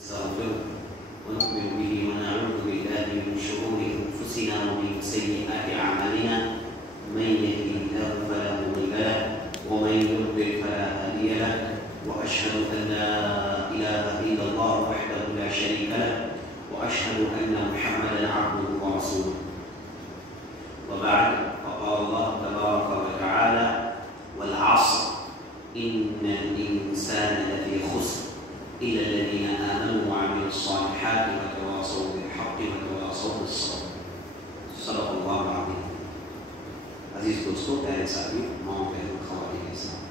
نستغفره ونؤمن به ونعوذ بالله من شرور أنفسنا ومن سيئات أعمالنا من يهده الله فلا مضل له ومن يضلل فلا هادي له وأشهد أن لا إله إلا الله وحده لا شريك له وأشهد أن محمدا عبده ورسوله وبعد فقال الله تبارك وتعالى والعصر إن الإنسان لفي خسر إلا الذين آمنوا وعملوا الصالحات وتواصوا بالحق وتواصوا بالصبر صدق الله العظيم. عزیز دوستوں، پیارے ساتھیوں، ماں بہنوں، خواتین اسلام،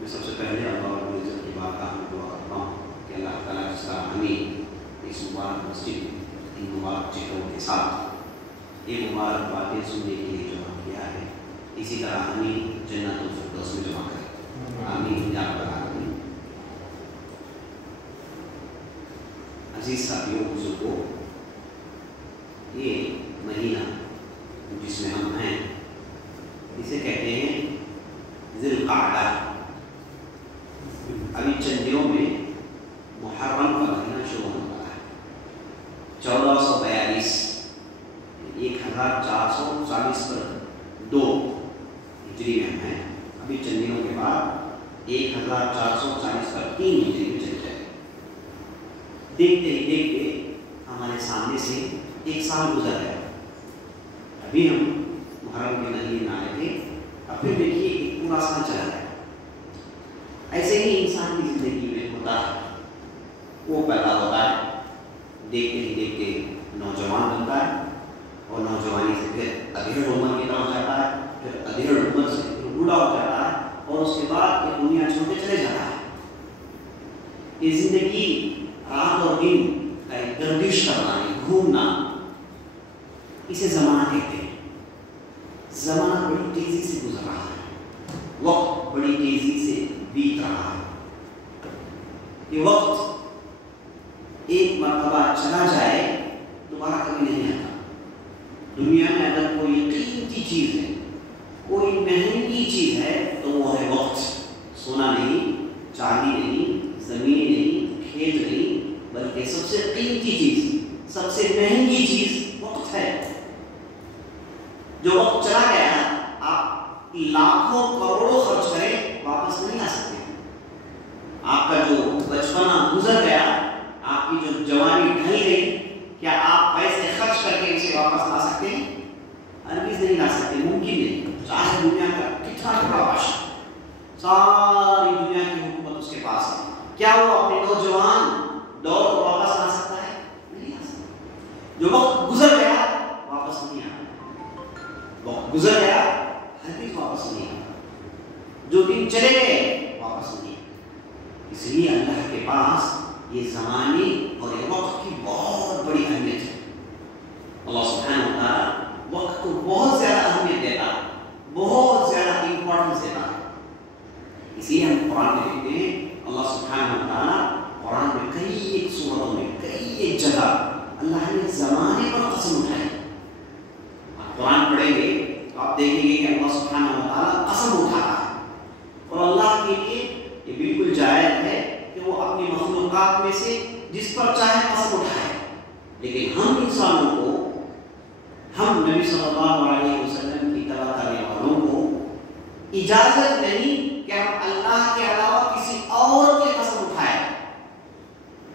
میں سب سے پہلے اللہ رب العزت کی بارگاہ میں دعا کرتا ہوں کہ اللہ تعالیٰ جس طرح ہمیں اس مبارک مسجد میں ان مبارک چہروں کے ساتھ یہ مبارک باتیں سننے کے لیے جمع کیا ہے، اسی طرح ہمیں جنت الفردوس میں جمع کرے. آمین یا رب العالمین. عزیز ساتھیوں، بزرگوں، یہ مہینہ جس میں ہم ہیں اسے کہتے ہیں ذی القعدہ. ابھی چند دنوں میں محرم کا مہینہ شروع ہونے والا ہے. 1442 1440 پر 2 ہجری میں ہم ہیں. ابھی چند دنوں کے بعد 1440 پر 3 ہجری میں چل جائے. دیکھتے ہی دیکھتے ہمارے سامنے سے 1 سال گزر گیا. ابھی ہم محرم کے مہینے میں آئے تھے، اب پھر دیکھیے ایک پورا سال چلا گیا. ایسے ہی انسان کی زندگی میں ہوتا ہے، وہ پیدا ہوتا ہے، دیکھتے ہی دیکھتے نوجوان بنتا ہے، اور نوجوانی سے پھر ادھیڑ عمر کی طرف جاتا ہے، پھر ادھیڑ عمر سے پھر بوڑھا ہو جاتا ہے، اور اس کے بعد یہ دنیا چھوڑ کے چلے جاتا ہے. یہ زندگی رات اور دن گردش کرنا ہے، گھومنا، اسے زمانہ کہتے ہیں. زمانہ بڑی تیزی سے گزر رہا ہے، وقت بڑی تیزی سے بیت رہا ہے. یہ وقت ایک مرتبہ چلا جائے دوبارہ کبھی نہیں آتا. دنیا میں اگر کوئی قیمتی چیز ہے، کوئی مہنگی چیز ہے تو وہ ہے وقت. سونا نہیں، چاندی نہیں، زمین نہیں، کھیت نہیں، بلکہ سب سے قیمتی چیز، سب سے مہنگی چیز وقت ہے. جو وقت چلا گیا، آپ لاکھوں کروڑوں خرچ کریں واپس نہیں آ سکتے. آپ کا جو بچپنا گزر گیا، آپ کی جو جوانی ڈھل گئی، کیا آپ پیسے خرچ کر کے اسے واپس لا سکتے ہیں؟ ہرگز نہیں لا سکتے، ممکن نہیں. چاہے دنیا کا کتنا بڑا بادشاہ، ساری دنیا کی حکومت اس کے پاس ہے، کیا وہ اپنے نوجوان دور کو واپس لا سکتا ہے؟ نہیں لا سکتا. جو وقت گزر گیا واپس نہیں آتا. وقت گزر گیا ہرگز واپس نہیں آتا. جو دن چلے گئے واپس نہیں آتا. اس لیے اللہ کے پاس یہ زمانے اور یہ وقت کی بہت بڑی اہمیت ہے. اللہ سبحانہ و تعالیٰ وقت کو بہت زیادہ اہمیت دیتا ہے، بہت زیادہ امپورٹنس دیتا ہے. اس لیے ہم قرآن میں دیکھتے ہیں اللہ سبحانہ و تعالیٰ قرآن میں کئی ایک سورتوں میں کئی ایک جگہ اللہ نے زمانے پر قسم اٹھائی. آپ قرآن پڑھیں گے تو آپ دیکھیں گے کہ اللہ سبحانہ و تعالیٰ قسم اٹھا رہا ہے، اور اللہ کے لیے یہ بالکل جائز ہے کہ وہ اپنی مخلوقات میں سے جس پر چاہے قسم اٹھائے. لیکن ہم انسانوں کو، ہم نبی صلی اللہ علیہ وسلم کی اتباع کرنے والوں کو اجازت نہیں کہ ہم اللہ کے علاوہ کسی اور کی قسم اٹھائیں.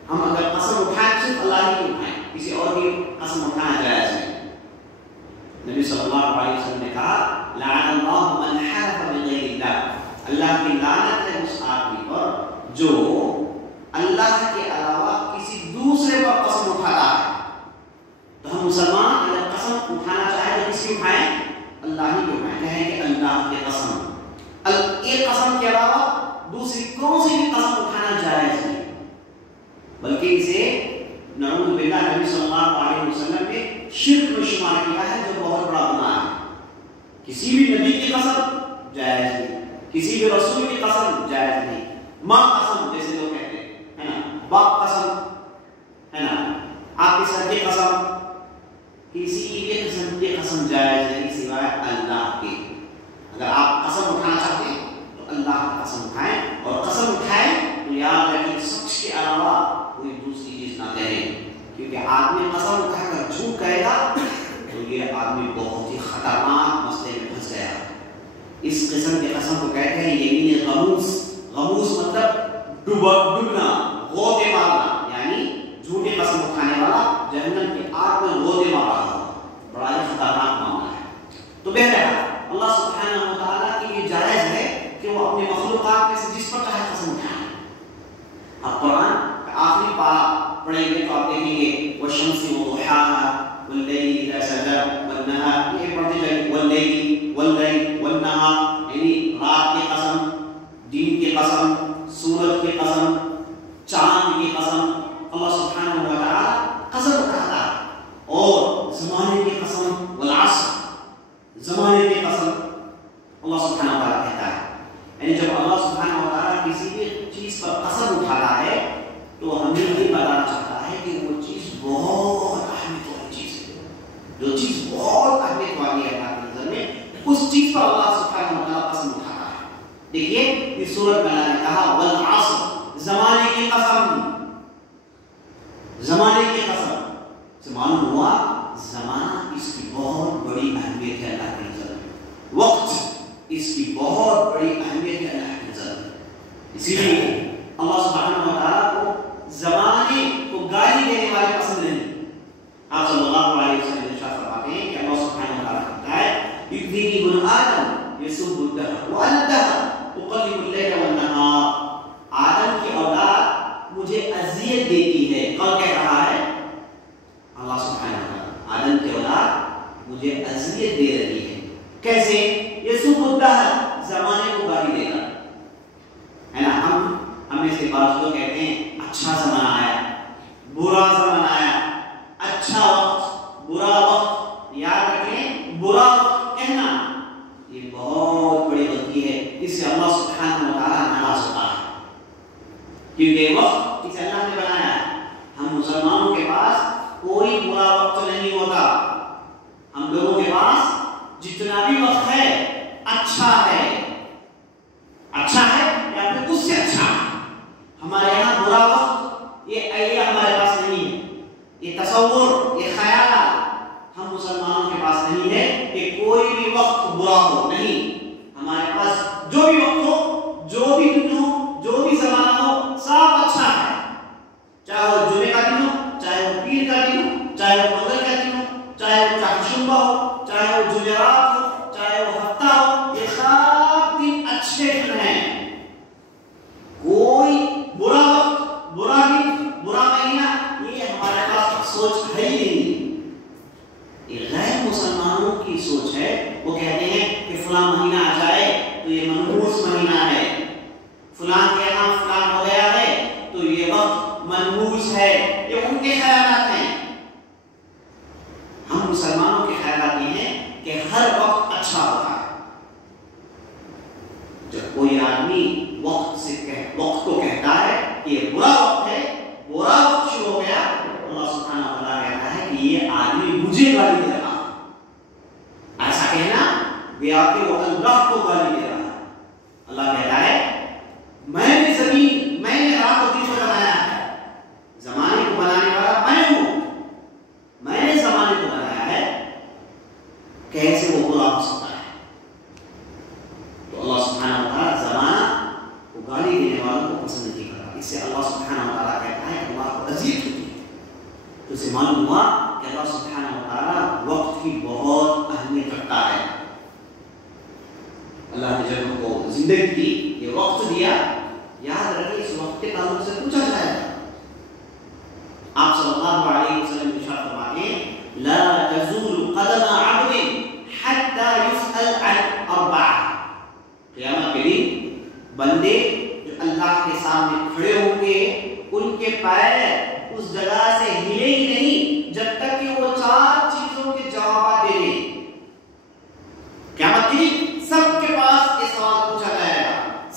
ہم اگر قسم اٹھائیں صرف اللہ ہی کی اٹھائیں، کسی اور کی قسم اٹھانا جائز نہیں. نبی صلی اللہ علیہ وسلم نے کہا لعن اللہ من حلف بغیر اللہ. اللہ کی لعنت ہے اس آدمی پر جو اللہ کے علاوہ کسی دوسرے پر قسم اٹھاتا ہے. تو ہم مسلمان اگر قسم اٹھانا چاہیں تو کس کی اٹھائیں؟ اللہ ہی کی اٹھائیں. کہیں کہ اللہ کی قسم. ایک قسم کے علاوہ دوسری کون سی بھی قسم اٹھانا جائز نہیں، بلکہ اسے نعوذ باللہ نبی صلی اللہ علیہ وسلم نے شرک میں شمار کیا ہے، جو بہت بڑا گناہ ہے. کسی بھی نبی کی قسم جائز نہیں، کسی بھی رسول کی قسم جائز نہیں. ماں قسم جیسے لوگ کہتے ہیں، ہے نا، باپ قسم، ہے نا، آپ کے سر کی قسم، کسی بھی قسم کی قسم جائز نہیں سوائے اللہ کی. اگر آپ قسم اٹھانا چاہتے ہیں تو اللہ کی قسم اٹھائیں، اور قسم اٹھائیں تو یاد رکھیں شخص کے علاوہ علاوہ کوئی دوسری چیز نہ کہیں، کیونکہ آدمی قسم اٹھا کر جھوٹ کہے گا تو یہ آدمی بہت ہی خطرناک مسئلے میں پھنس گیا۔ اس قسم کی قسم کو کہتے ہیں یمین غموس۔ غموس مطلب ڈوبنا، غوطے مارنا، یعنی جھوٹی قسم اٹھانے والا جہنم کی آگ میں غوطے مار رہا ہو، بڑا ہی خطرناق معاملہ ہے۔ تو بہرحال اللہ سبحانہ و تعالیٰ کے لیے جائز ہے کہ وہ اپنے مخلوقات میں سے جس پر چاہے قسم اٹھائے۔ اب قرآن کا آخری پارہ پڑھیں گے تو آپ دیکھیں گے والشمس وضحاها واللیل اذا سجى والنهار، یہ پڑھتے جائیں واللیل والنهار، یعنی رات کی قسم، دن کی قسم، سورج کی قسم، چاند کی قسم، اللہ سبحانہ و تعالیٰ قسم اٹھاتا ہے۔ اور زمانے کی قسم والعصر، زمانے کی قسم اللہ سبحانہ و تعالیٰ کہتا ہے۔ یعنی جب اللہ سبحانہ و تعالیٰ کسی بھی چیز پر قسم اٹھاتا ہے تو ہمیں یہ بتانا چاہتا ہے کہ وہ چیز بہت اہمیت والی چیز ہے، جو چیز بہت اہمیت والی ہے اللہ کی نظر میں، اس چیز پر اللہ سبحانہ و تعالیٰ قسم اٹھاتا ہے۔ دیکھیے اس سورت میں اللہ نے کہا والعصر، زمانے کی قسم، زمانے کی قسم سے معلوم ہوا زمانہ اس کی بہت بڑی اہمیت ہے اللہ کی نظر میں، وقت اس کی بہت بڑی اہمیت ہے اللہ کی نظر میں۔ اسی لیے اللہ سبحانہ و تعالیٰ کو زمانے کو گالی دینے والے پسند نہیں۔ آپ صلی اللہ علیہ وسلم ارشاد فرماتے ہیں کہ اللہ سبحانہ و تعالیٰ کہتا ہے یؤذینی ابن آدم یسب الدہر وانا الدہر اقلب اللیل والنہار، آدم کی اولاد مجھے اذیت دیتی ہے۔ کون کہہ رہا ہے؟ اللہ سبحانہ و تعالیٰ، آدم کی اولاد مجھے اذیت دے رہی ہے۔ کیسے؟ یسب الدہر، زمانے کو گالی دے گا، ہے نا۔ ہم میں سے بعض لوگ کہتے ہیں اچھا زمانہ آیا، برا زمانہ آیا، اچھا وقت، برا وقت۔ یاد رکھیں برا وقت کہنا یہ بہت بڑی غلطی ہے، اس سے اللہ سبحانہ و تعالیٰ ناراض ہوتا ہے، کیونکہ وقت اسے اللہ نے بنایا ہے۔ ہم مسلمانوں کے پاس کوئی برا وقت نہیں ہوتا، ہم لوگوں کے پاس جتنا بھی وقت ہے اچھا ہے، اچھا ہے یا پھر اس سے اچھا ہے۔ ہمارے یہاں برا وقت یہ ہمارے پاس نہیں ہے، یہ تصور، یہ خیالات ہم مسلمانوں کے پاس نہیں ہے کہ کوئی بھی وقت برا ہو، نہیں۔ ہمارے پاس جو بھی وقت ہو، جو بھی دن ہو، جو بھی زمانہ ہو، سب اچھا ہے، چاہے وہ جمعے کا دن ہو، چاہے وہ پیر کا دن ہو، چاہے وہ منگل کا دن ہو، چاہے وہ چہارشنبہ ہو، چاہے وہ جمعرات ہو، چاہے وہ ہفتہ ہو، یہ سب دن اچھے دن ہیں۔ کوئی برا وقت، برا دن، برا مہینہ یہ ہمارے پاس سوچ ہے ہی نہیں، یہ غیر مسلمانوں کی سوچ ہے۔ وہ کہتے ہیں کہ فلاں مہینہ آ جائے تو یہ منحوس مہینہ ہے، فلاں کے یہاں فلاں ہو گیا ہے تو یہ وقت منحوس ہے، یہ ان کے خیالات ہیں۔ ہم مسلمانوں کے خیالات یہ ہیں کہ ہر وقت اچھا ہوتا ہے۔ جب کوئی آدمی وقت کو کہتا ہے کہ یہ برا وقت ہے، برا وقت شروع ہو گیا، اللہ سبحانہ و تعالیٰ کہتا ہے کہ یہ آدمی مجھے گالی دے رہا ہے۔ ایسا کہنا وہ آپ کے وطن رب کو گالی دے رہا ہے۔ اللہ کہتا ہے میں نے زمین، میں نے رات و دن کو بنایا ہے، زمانے کو بنانے والا میں ہوں، میں نے زمانے کو بنایا ہے، کیسے وہ برا ہو سکتا ہے؟ تو اللہ سبحانہ و تعالیٰ زمانہ کو گالی دینے والوں کو پسند نہیں کرتا، اس سے اللہ سبحانہ و تعالیٰ کہتا ہے کہ اللہ کو اذیت ہوتی ہے۔ تو اسے معلوم ہوا کہ اللہ سبحانہ و تعالیٰ وقت کی بہت اہمیت رکھتا ہے۔ اللہ نے جب ان کو زندگی دی، یہ وقت دیا، یاد رکھیں اس وقت کے تعلق سے پوچھا جائے گا۔ آپ صلی اللہ علیہ وسلم ارشاد فرماتے ہیں لا تزول قدم عبد حتى يسأل عن اربع، قیامت کے دن بندے جو اللہ کے سامنے کھڑے ہوں گے ان کے پیر اس جگہ سے ہلے ہی نہیں جب تک کہ وہ 4 چیزوں کے جوابات دے دیں۔ قیامت کے دن سب کے پاس یہ سوال پوچھا جائے گا،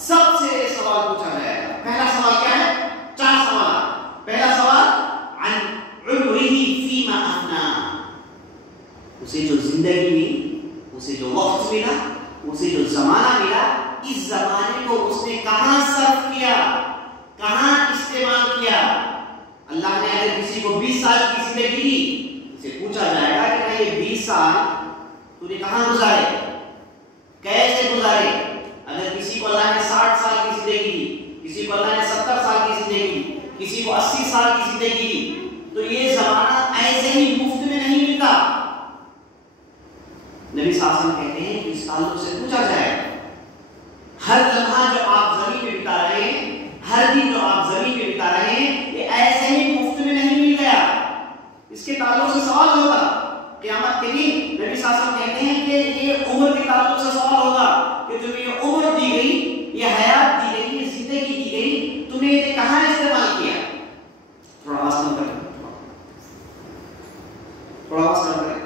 سب سے یہ سوال پوچھا جائے گا۔ پہلا سوال کیا ہے؟ 4 سوال۔ پہلا سوال عن عمره فيما افنى، اسے جو زندگی ملی، اسے جو وقت ملا، اسے جو زمانہ ملا، اس زمانے کو اس نے کہاں صرف کیا، کہاں استعمال کیا۔ کو 20 سال کی زندگی دی، اسے پوچھا جائے گا کہ بھائی یہ 20 سال تو نے کہاں گزارے، کیسے گزارے؟ اگر کسی کو اللہ نے 60 سال کی زندگی دی، کسی کو اللہ نے 70 سال کی زندگی دی، کسی کو 80 سال کی زندگی دی، تو یہ زمانہ ایسے ہی مفت میں نہیں ملتا۔ نبی صلی اللہ علیہ وسلم کہتے ہیں کہ اس تعلق سے پوچھا جائے گا، ہر لمحہ جو آپ زمین پہ بتا رہے ہیں، ہر دن جو آپ زمین پہ بتا رہے ہیں، یہ ایسے ہی مفت میں نہیں مل گیا، اس کے تعلق سے سوال ہوگا قیامت کے دن۔ نبی صلی اللہ علیہ وسلم کہتے ہیں کہ یہ عمر کے تعلق سے سوال ہوگا کہ تمہیں یہ عمر دی گئی، یہ حیات دی گئی، یہ زندگی دی گئی، تم نے یہ کہاں استعمال کیا؟ تھوڑا آواز کم کریں، تھوڑا آواز کم کریں،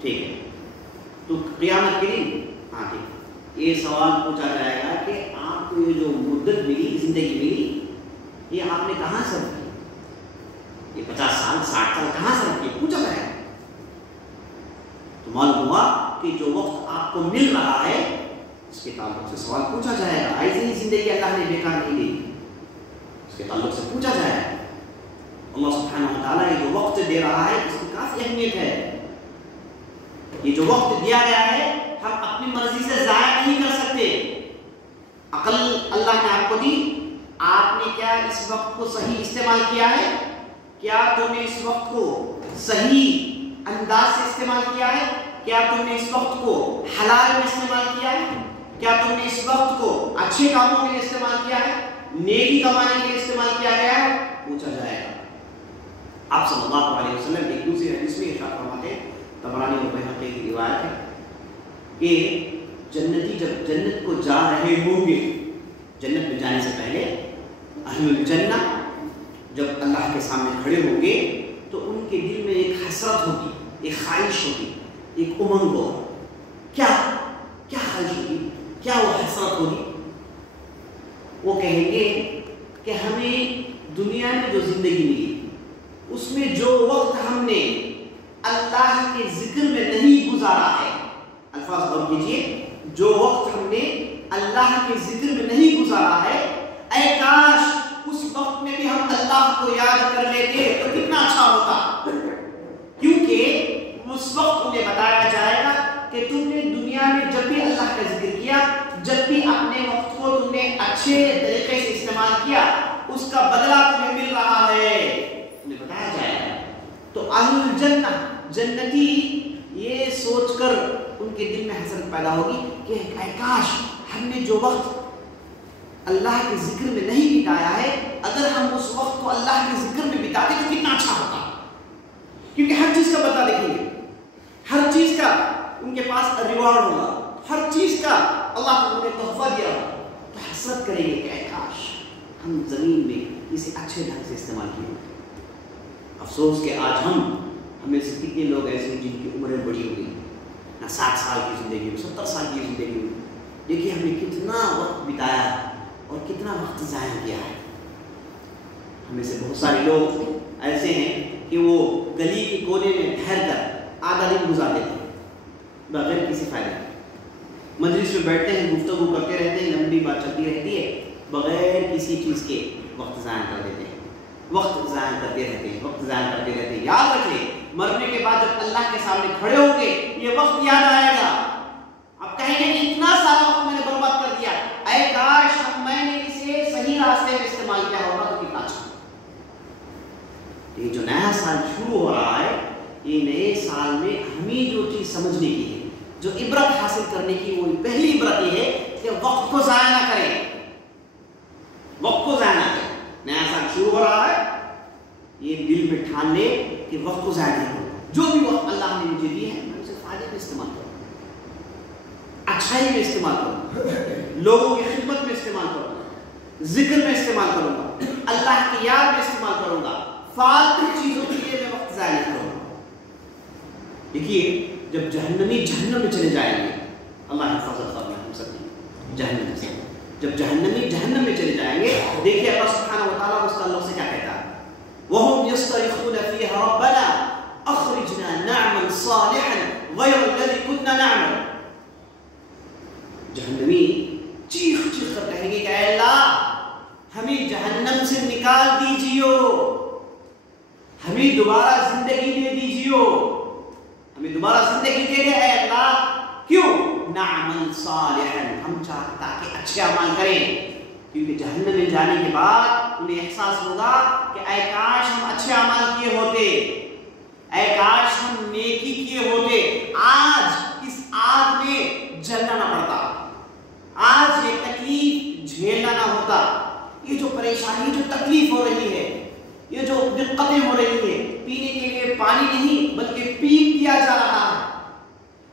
ٹھیک ہے۔ تو قیامت کے دن ہاں ٹھیک یہ سوال پوچھا جائے گا کہ آپ کو یہ جو مدت ملی، زندگی ملی، یہ آپ نے کہاں صرف کی؟ یہ 50 سال 60 سال کہاں صرف کی؟ پوچھا جائے گا۔ تو معلوم ہوا کہ جو وقت آپ کو مل رہا ہے اس کے تعلق سے سوال پوچھا جائے گا۔ ایسی ہی زندگی اللہ نے بیکار نہیں دی، اس کے تعلق سے پوچھا جائے گا۔ اللہ سبحانہ و تعالیٰ یہ جو وقت دے رہا ہے اس کی کافی اہمیت ہے۔ یہ جو وقت دیا گیا ہے ہم اپنی مرضی سے ضائع نہیں کر سکتے۔ عقل اللہ نے آپ کو دی، آپ نے کیا اس وقت کو صحیح استعمال کیا ہے؟ کیا تم نے اس وقت کو صحیح انداز سے استعمال کیا ہے؟ کیا تم نے اس وقت کو حلال میں استعمال کیا ہے؟ کیا تم نے اس وقت کو اچھے کاموں کے لیے استعمال کیا ہے، نیکی کمانے کے لیے استعمال کیا گیا ہے؟ پوچھا جائے گا۔ آپ صلی اللہ علیہ وسلم ایک دوسری حدیث میں ارشاد فرماتے ہیں، طبرانی اور بہقی کی روایت ہے کہ جنتی جب جنت کو جا رہے ہوں گے، جنت میں جانے سے پہلے اہل الجنہ جب اللہ کے سامنے کھڑے ہوں گے تو ان کے دل میں ایک حسرت ہوگی، ایک خواہش ہوگی، ایک امنگ ہوگا۔ کیا خواہش ہوگی، کیا وہ حسرت ہوگی؟ وہ کہیں گے کہ ہمیں دنیا میں جو زندگی ملی اس میں جو وقت ہم نے اللہ کے ذکر میں نہیں گزارا ہے، الفاظ غور کیجیے، جو وقت ہم نے اللہ کے ذکر میں نہیں گزارا ہے، اے کاش اس وقت میں بھی ہم اللہ کو یاد کر لیتے تو کتنا اچھا ہوتا۔ کیونکہ اس وقت انہیں بتایا جائے گا کہ تم نے دنیا میں جب بھی اللہ کا ذکر کیا، جب بھی اپنے وقت کو تم نے اچھے طریقے سے استعمال کیا، اس کا بدلہ تمہیں مل رہا ہے، انہیں بتایا جائے گا۔ تو اہل الجنہ جنتی یہ سوچ کر ان کے دل میں حسرت پیدا ہوگی کہ اے کاش ہم نے جو وقت اللہ کے ذکر میں نہیں بتایا ہے، اگر ہم اس وقت کو اللہ کے ذکر میں بتاتے تو کتنا اچھا ہوتا۔ کیونکہ ہر چیز کا بدلہ دیکھیں گے، ہر چیز کا ان کے پاس ریوارڈ ہوگا، ہر چیز کا اللہ کو انہیں تحفہ دیا ہوگا، تو حسرت کریں گے کہ اے کاش ہم زمین میں اسے اچھے ڈھنگ سے استعمال کیے۔ افسوس کہ آج ہمیں سے کتنے لوگ ایسے ہیں جن کی عمریں بڑی ہو گئی، نہ 60 سال کی زندگی ہو، 70 سال کی زندگی ہو۔ دیکھیے ہم نے کتنا وقت بتایا اور کتنا وقت ضائع کیا ہے۔ ہمیں سے بہت سارے لوگ ایسے ہیں کہ وہ گلی کے کونے میں ٹھہر کر آدھا دن گزار دیتے ہیں بغیر کسی فائدے کے، مجلس میں بیٹھتے ہیں، گفتگو کرتے رہتے ہیں، لمبی بات چلتی رہتی ہے، بغیر کسی چیز کے وقت ضائع کر دیتے ہیں، وقت ضائع کرتے رہتے ہیں، وقت ضائع کرتے رہتے ہیں۔ یاد رکھیں مرنے کے بعد جب اللہ کے سامنے کھڑے ہوں گے یہ وقت یاد آئے گا، آپ کہیں گے کہ اتنا سارا وقت میں نے برباد کر دیا، اے کاش میں نے اسے صحیح راستے میں استعمال کیا ہوگا تو کتنا اچھا۔ یہ جو نیا سال شروع ہو رہا ہے، یہ نئے سال میں ہمیں جو چیز سمجھنے کی ہے، جو عبرت حاصل کرنے کی، وہ پہلی عبرت یہ ہے کہ وقت کو ضائع نہ کریں، وقت کو ضائع نہ کریں۔ نیا سال شروع ہو رہا ہے، یہ دل میں ٹھان لے کہ وقت کو ضائع نہیں کروں، جو بھی وقت اللہ نے مجھے دی ہے میں اسے فائدے میں استعمال کروں، اچھائی میں استعمال کروں، لوگوں کی خدمت میں استعمال کروں گا، ذکر میں استعمال کروں گا، اللہ کی یاد میں استعمال کروں گا، فالتو چیزوں کے لیے میں وقت ضائع نہیں کروں گا۔ دیکھیے جب جہنمی جہنم میں چلے جائیں گے، اللہ حفاظت فرمائے ہم سب کی جہنم سے، جب جہنمی جہنم میں چلے جائیں گے، دیکھیے اللہ سبحانہ و تعالیٰ اس تعلق سے کیا کہتا ہے، وَهُمْ يَسْتَرِخُونَ فِيهَا رَبَّنَا أَخْرِجْنَا نَعْمَلْ صَالِحًا غَيْرَ الَّذِي كُنَّا نَعْمَلْ۔ جہنمی چیخ چیخ کر کہیں گے کہ اے اللہ ہمیں جہنم سے نکال دیجیو، ہمیں دوبارہ زندگی دے دیجیو، ہمیں دوبارہ زندگی دے دے اے اللہ، کیوں؟ نعمل صالحا، ہم چاہتا کہ اچھے اعمال کریں، کیونکہ جہنم میں جانے کے بعد انہیں احساس ہوگا کہ اے کاش ہم اچھے اعمال کیے ہوتے، اے کاش ہم نیکی کیے ہوتے، آج اس آگ میں جلنا نہ پڑتا، آج یہ تکلیف جھیلنا نہ ہوتا، یہ جو پریشانی، جو تکلیف ہو رہی ہے، یہ جو دقتیں ہو رہی ہے، پینے کے لیے پانی نہیں بلکہ پیپ دیا جا رہا ہے،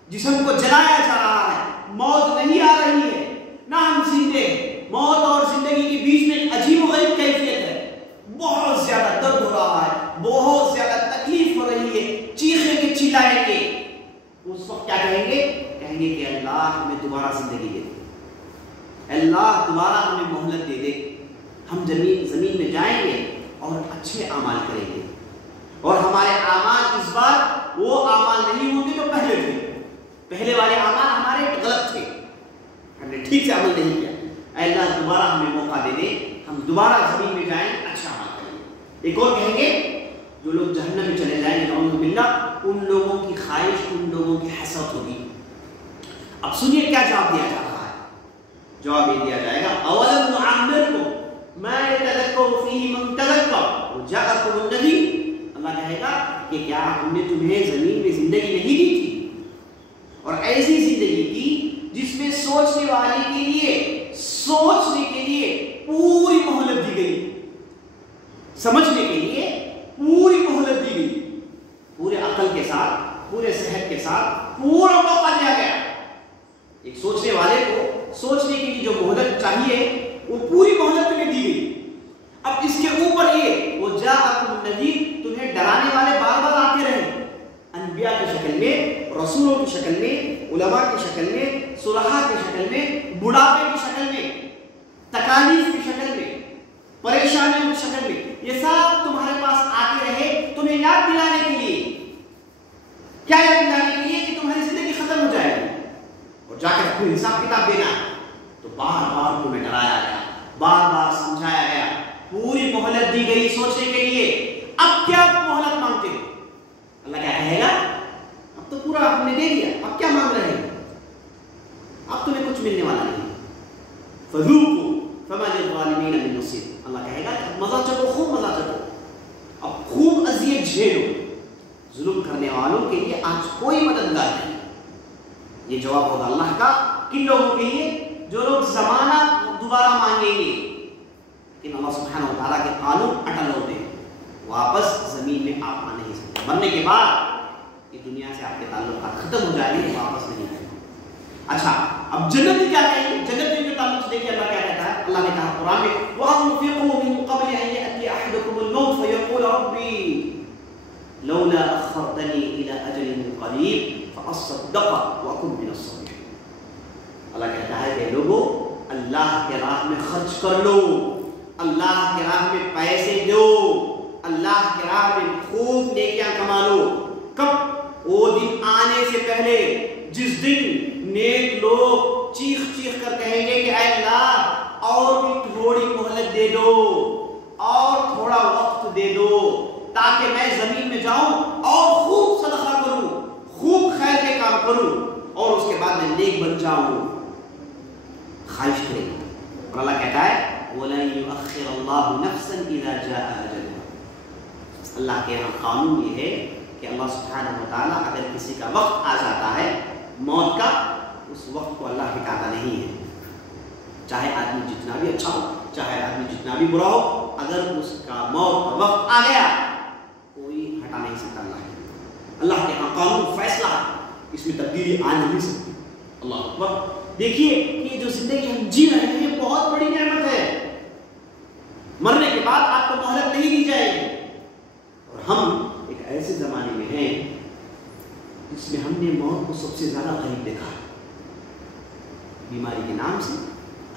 جسم کو جلایا جا رہا ہے، موت نہیں آ رہی ہے، نہ ہم زندے، موت اور زندگی کے بیچ میں ایک عجیب و غریب کیفیت ہے، بہت زیادہ درد ہو رہا ہے، بہت زیادہ تکلیف ہو رہی ہے، چیخیں گے چلائیں گے، اس وقت کیا کہیں گے؟ کہیں گے کہ اللہ ہمیں دوبارہ زندگی دے دے، اللہ دوبارہ ہمیں مہلت دے دے، ہم زمین میں جائیں گے اور اچھے اعمال کریں گے، اور ہمارے اعمال اس بار وہ اعمال نہیں ہوں گے جو پہلے تھے، پہلے والے اعمال ہمارے غلط تھے، ہم نے ٹھیک سے عمل نہیں کیا، اے اللہ دوبارہ ہمیں موقع دے دے، ہم دوبارہ زمین میں جائیں اچھا عمل کریں گے۔ ایک اور کہیں گے جو لوگ جہنم میں چلے جائیں گے نعوذ باللہ، ان لوگوں کی خواہش، ان لوگوں کی حسرت ہوگی۔ اب سنیے کیا جواب دیا جا رہا ہے، جواب یہ دیا جائے گا اولم نعمرکم ما یتذکر فیہ من تذکر وجاءکم النذیر، اللہ کہے گا کہ کیا ہم نے تمہیں زمین میں زندگی نہیں دی تھی، اور ایسی زندگی دی جس میں سوچنے والے کے لیے، سوچنے کے لیے پوری مہلت دی گئی، سمجھنے کے لیے پوری مہلت دی گئی، پورے عقل کے ساتھ، پورے صحت کے ساتھ پورا موقع دیا گیا، ایک سوچنے والے کو سوچنے کے لیے جو مہلت چاہیے وہ پوری مہلت میں دی گئی۔ اب اس کے اوپر یہ وہ جاءکم النذیر، تمہیں ڈرانے والے بار بار آتے رہے، انبیاء کی شکل میں، رسولوں کی شکل میں، علماء کی شکل میں، صلحاء کی شکل میں، بڑھاپے کی شکل میں، تکالیف کی شکل میں، پریشانیوں کی شکل میں، یہ سب تمہارے پاس آتے رہے تمہیں یاد دلانے کے لیے، کیا یاد دلانے کے لیے کہ تمہاری زندگی ختم ہو جائے گی اور جا کے اپنے حساب کتاب دینا، تو بار بار تمہیں ڈرایا گیا، بار بار سمجھایا گیا، پوری مہلت دی گئی سوچنے کے لیے، اب کیا مہلت مانگتے ہو؟ اللہ کیا کہے گا؟ اب تو پورا ہم نے دے دیا، اب کیا مانگ رہے ہیں؟ اب تمہیں کچھ ملنے والا نہیں، فذوقوا فما للظالمین من نصیر، اللہ کہے گا کہ مزہ چکو، خوب مزہ چکو، اب خوب اذیت جھیلو، ظلم کرنے والوں کے لیے آج کوئی مددگار نہیں۔ یہ جواب ہوگا اللہ کا کن لوگوں کے لیے؟ جو لوگ زمانہ دوبارہ مانگیں گے، لیکن اللہ سبحانہ و تعالیٰ کے قانون اٹل ہوتے ہیں، واپس زمین میں آپ آ نہیں سکتے، مرنے کے بعد یہ دنیا سے آپ کے تعلقات ختم ہو جائیں گے، واپس نہیں آئیں گے۔ اچھا اب جنت کیا کہیں گے؟ جنت کے تعلق سے دیکھیے اللہ کیا کہتا ہے، اللہ نے کہا قرآن میں وَأَنفِقُوا مِن قَبْلِ أَن يَأْتِيَ أَحَدَكُمُ الْمَوْتُ فَيَقُولَ رَبِّي لَوْلَا أَخَّرْتَنِي إِلَىٰ أَجَلٍ قَرِيبٍ فَأَصَّدَّقَ وَأَكُن مِّنَ الصَّالِحِينَ، اللہ کہتا ہے کہ لوگوں اللہ کے راہ میں خرچ کر لو، اللہ کے راہ میں پیسے دو، اللہ کے راہ میں خوب نیکیاں کما لو، کب؟ وہ دن آنے سے پہلے جس دن نیک لوگ چیخ چیخ کر کہیں گے کہ اے اللہ اور بھی تھوڑی مہلت دے دو، اور تھوڑا وقت دے دو تاکہ میں زمین میں جاؤں اور خوب صدقہ کروں، خوب خیر کے کام کروں، اور اس کے بعد میں نیک بن جاؤں، خواہش کرے گا۔ اور اللہ کہتا ہے وَلَن يُؤَخِّرَ اللَّهُ نَفْسًا إِذَا جَاءَ أَجَلُهَا، اللہ کے یہاں قانون یہ ہے کہ اللہ سبحانہ و تعالیٰ اگر کسی کا وقت آ جاتا ہے موت کا، اس وقت کو اللہ ٹھکاتا نہیں ہے، چاہے آدمی جتنا بھی اچھا ہو، چاہے آدمی جتنا بھی برا ہو، اگر اس کا موت کا وقت آ گیا کوئی ہٹا نہیں سکتا اللہ کے یہاں قانون فیصلہ ہے، اس میں تبدیلی آ نہیں سکتی۔ اللہ اکبر، دیکھیے کہ جو زندگی ہم جی رہے ہیں یہ بہت بڑی نعمت ہے، مرنے کے بعد آپ کو مہلت نہیں دی جائے گی، اور ہم ایک ایسے زمانے میں ہیں جس میں ہم نے موت کو سب سے زیادہ قریب دیکھا ہے، بیماری کے نام سے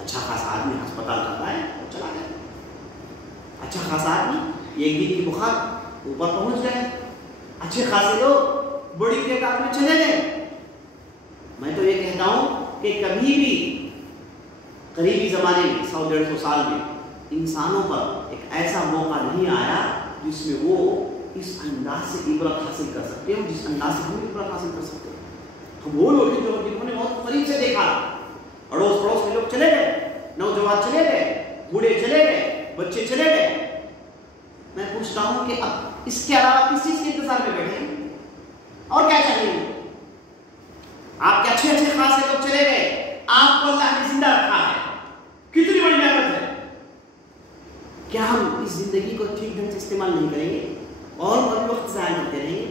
اچھا خاصا آدمی ہسپتال جاتا ہے اور چلا جاتا ہے، اچھا خاصا آدمی ایک دن کی بخار اوپر پہنچ گئے، اچھے خاصے لوگ بڑی تعداد میں چلے گئے۔ میں تو یہ کہتا ہوں کہ کبھی بھی قریبی زمانے میں 100-150 سال میں انسانوں پر ایک ایسا موقع نہیں آیا جس میں وہ اس انداز سے عبرت حاصل کر سکتے ہو جس انداز سے ہم عبرت حاصل کر سکتے ہیں۔ ہم وہ لوگ ہیں جو جنہوں نے بہت قریب سے دیکھا، اڑوس پڑوس میں لوگ چلے گئے، نوجوان چلے گئے، بوڑھے چلے گئے، بچے چلے گئے۔ میں پوچھتا ہوں کہ اب اس کے علاوہ کس چیز کے انتظار میں بیٹھے ہیں اور کیا چاہیے؟ آپ کے اچھے اچھے خاصے لوگ چلے گئے، آپ کو اللہ نے زندہ رکھا ہے، کتنی بڑی نعمت ہے۔ کیا ہم اس زندگی کو ٹھیک ڈھنگ سے استعمال نہیں کریں گے اور ابھی وقت ضائع کرتے رہیں گے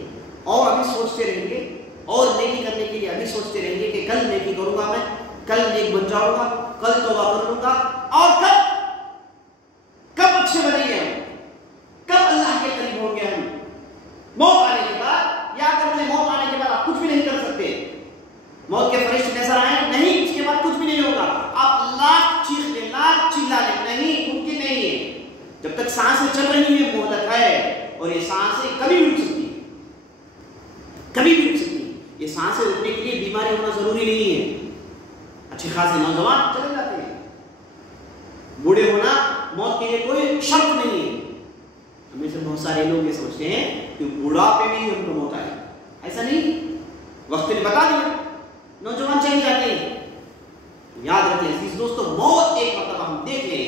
اور ابھی سوچتے رہیں گے اور نیکی کرنے کے لیے ابھی سوچتے رہیں گے کہ کل نیکی کروں گا، میں کل نیک بن جاؤں گا، کل توبہ کر لوں گا، اور کب اچھے بنیں گے ہم، کب اللہ کے قریب ہوں گے ہم؟ موت آنے کے بعد یا کرنے موت آنے کے بعد آپ کچھ بھی نہیں کر سکتے۔ موت کے فرشتے نظر آئے نہیں، اس کے بعد کچھ بھی نہیں ہوگا، آپ لاکھ چیخ لیں، لاکھ چلا لیں، نہیں، ممکن نہیں ہے۔ جب تک سانسیں چل رہی ہیں مہلت ہے، اور یہ سانسیں کبھی بھی رک سکتی، کبھی بھی رک سکتی۔ یہ سانسیں رکنے کے لیے بیماری ہونا ضروری نہیں ہے۔ اچھے خاصے نوجوان چلے جاتے ہیں، بوڑھے ہونا موت کے لیے کوئی شرط نہیں ہے۔ ہمیں سے بہت سارے لوگ یہ سوچتے ہیں کہ بوڑھاپے میں ہی ہم کو موت آئے، ایسا نہیں، وقت نے بتا دیا، نوجوان چلے جاتے ہیں۔ یاد رکھیں عزیز دوستو، موت ایک مرتبہ ہم دیکھ لیں،